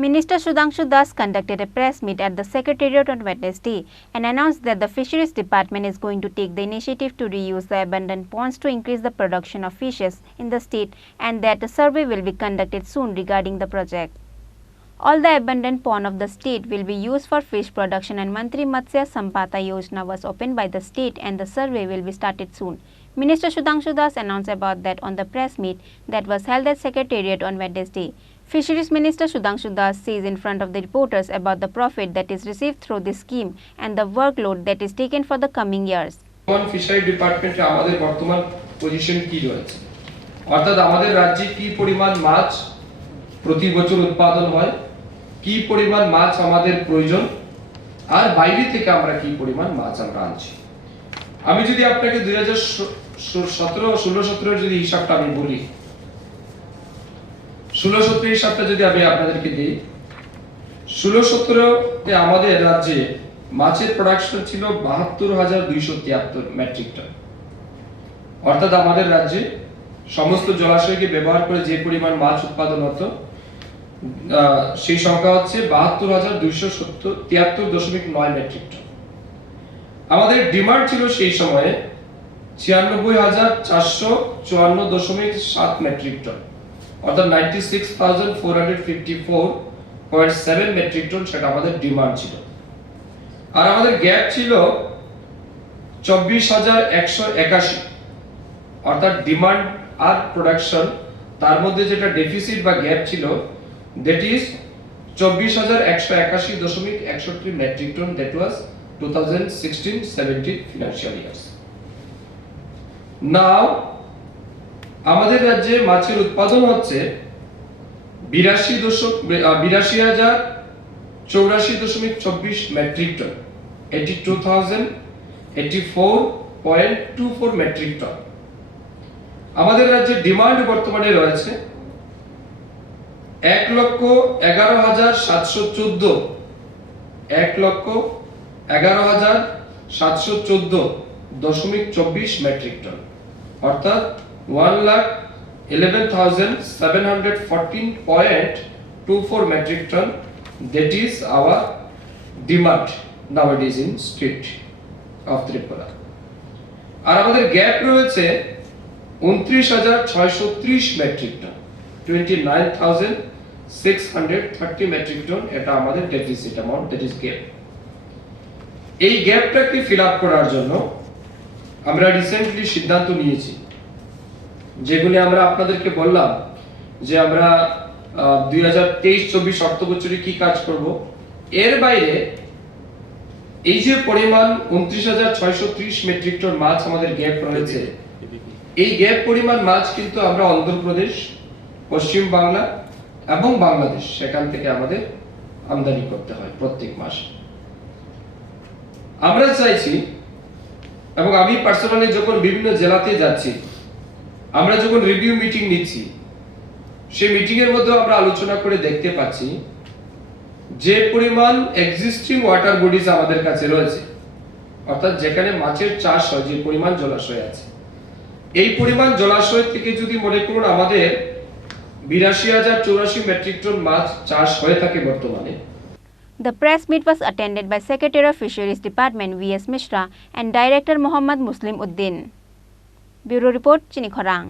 Minister Sudhanshu Das conducted a press meet at the Secretariat on Wednesday and announced that the Fisheries Department is going to take the initiative to reuse the abandoned ponds to increase the production of fishes in the state and that a survey will be conducted soon regarding the project. All the abandoned ponds of the state will be used for fish production and Mantri Matsya Sampata Yojana was opened by the state and the survey will be started soon. Minister Sudhanshu Das announced about that on the press meet that was held at Secretariat on Wednesday. Fisheries Minister Sudhanshu Das says in front of the reporters about the profit that is received through this scheme and the workload that is taken for the coming years. Fisheries Department আমাদের বর্তমান position কি রয়েছে অর্থাৎ আমাদের রাজ্যে কি পরিমাণ মাছ প্রতি বছর উৎপাদন হয় কি পরিমাণ মাছ আমাদের প্রয়োজন আর বাইরে থেকে আমরা কি পরিমাণ মাছ আমরা আনছি আমি যদি আপনাকে 2017-16-17 যদি হিসাবটা আমি বলি 16-17 হিসাবটা যদি আমি আপনাদেরকে দেই 16-17 তে আমাদের রাজ্যে মাছের প্রোডাকশন ছিল ৭২,২৭৩ মেট্রিক টন অর্থাৎ আমাদের রাজ্যে সমস্ত জলাশয়কে ব্যবহার করে যে পরিমাণ মাছ উৎপাদন হতো সেই সংখ্যা হচ্ছে ৭২,২৭৩.৯ মেট্রিক টন আমাদের ডিমান্ড ছিল সেই সময়ে ৯৬,৪৫৪.৭ মেট্রিক টন অর্থাৎ 96,454.7 মেট্রিক টন সেটা আমাদের ডিমান্ড ছিল আর আমাদের গ্যাপ ছিল ২৪,১৮১ অর্থাৎ ডিমান্ড আর প্রোডাকশন তার মধ্যে যেটা ডেফিসিট বা গ্যাপ ছিল that is 24,181.61 metric ton that was 2016-17 financial years. Now আমাদের রাজ্যে মাছের উৎপাদন হচ্ছে 82,084.24 মেট্রিক টন 82,084.24 মেট্রিক টন আমাদের রাজ্যে ডিমান্ড বর্তমানে রয়েছে ১,১১,৭১৪.24 মেট্রিক টন অর্থাৎ 1,11,714.24 metric ton that is our demand nowadays in state of Tripura আর আমাদের গ্যাপ রয়েছে ২৯,৬৩০ মেট্রিক টন 29,630 মেট্রিক টন এটা আমাদের deficit amount that is gap এই গ্যাপটাকে ফিল আপ করার জন্য আমরা রিসেন্টলি সিদ্ধান্ত নিয়েছি যেগুলো আমরা আপনাদেরকে বললাম যে আমরা 2023-24 অর্থবছরে কি কাজ করব এর বাইরে এই যে পরিমাণ 29,630 মেট্রিক টন মাছ আমাদের গ্যাপ রয়েছে এই গ্যাপ পরিমাণ মাছ কিন্তু আমরা অন্ধ্রপ্রদেশ পশ্চিম বাংলা এবং বাংলাদেশ সেখান থেকে আমাদের আমদানি করতে হয় প্রত্যেক মাসে আমরা চাইছি এবং আমি পার্সোনালি যখন বিভিন্ন জেলাতে যাচ্ছি আমরা যখন রিভিউ মিটিং নিচ্ছি সেই মিটিং এর মধ্যে আমরা আলোচনা করে দেখতে পাচ্ছি যে পরিমাণ এক্সিস্টিং ওয়াটার বডিজ আমাদের কাছে রয়েছে অর্থাৎ যেখানে মাছের চাষ হয় যে পরিমাণ জলাশয় আছে এই পরিমাণ জলাশয় থেকে যদি মনে করুন আমাদের ৮২,০৮৪ মেট্রিক টন মাছ চাষ হয়ে থাকে বর্তমানে The press meet was attended by Secretary of Fisheries Department V.S. Mishra and Director Muhammad Muslim Uddin. Bureau Report, Chini Khorang.